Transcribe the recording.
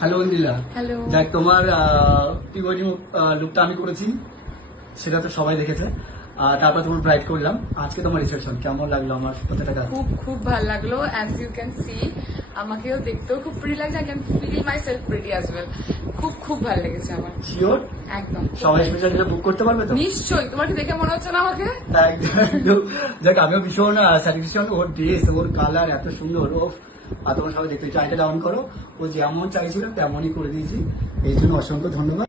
Hello Indira. Hello. দেখ তোমার pre wedding লুকটা আমি করেছি, সেটা তো সবাই দেখেছে। তারপর তোমার ব্রাইড করলাম, আজকে তোমার রিসেপশন। কেমন লাগলো আমার প্রত্যেকটা কাজ? খুব খুব ভালো লাগলো। অ্যাজ ইউ ক্যান সি, আমাকেও দেখতেও খুব প্রিটি লাগছে। I can feel myself pretty as well. খুব খুব ভালো লেগেছে আমার। শিওর? একদম সবাই স্পেশাল বুক করতে পারবে তো? নিশ্চয়ই। তোমার কি দেখে মনে হচ্ছে না আমাকে? একদম। দেখ আমিও ভীষণ স্যাটিসফ্যাকশন। ওর ড্রেস, ওর কালার এত সুন্দর। ও আর তোমার সবাই দেখতে চাইটা ডাউন করো। ও যেমন চাইছিল তেমনই করে দিয়েছি, এই জন্য অসংখ্য ধন্যবাদ।